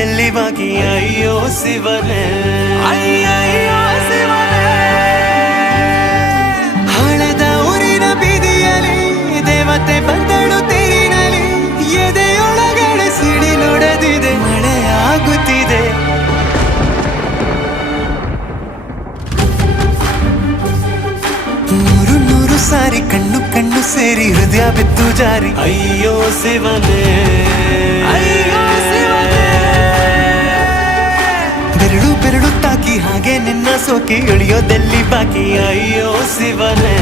ಉಳಿಯೋದೆಲ್ಲಿ ಬಾಕಿ ಅಯ್ಯೋ ಶಿವನೇ ಅಯ್ಯಯ್ಯೋ ಶಿವನೇ ಹಳದ ಊರಿನ ಬೀದಿಯಲ್ಲಿ ದೇವತೆ ಬಂದಳು ತೇರಿನಲ್ಲಿ ಎದೆಯೊಳಗಡೆ ಸಿಡಿಲೊಡೆದಿದೆ ಮಳೆ ಆಗುತ್ತಿದೆ ನೂರು ಸಾರಿ ಕಣ್ಣು ಕಣ್ಣು ಸೇರಿ ಹೃದಯ ಬಿದ್ದು ಜಾರಿ ಅಯ್ಯೋ ಶಿವನೇ ಅಯ್ಯೋ ಶಿವನೇ ಬೆರಳು ಬೆರಳು ತಾಕಿ ಹಾಗೆ ನಿನ್ನ ಸೋಕಿ ಇಳಿಯೋದೆಲ್ಲಿ ಬಾಕಿ ಅಯ್ಯೋ ಶಿವನೇ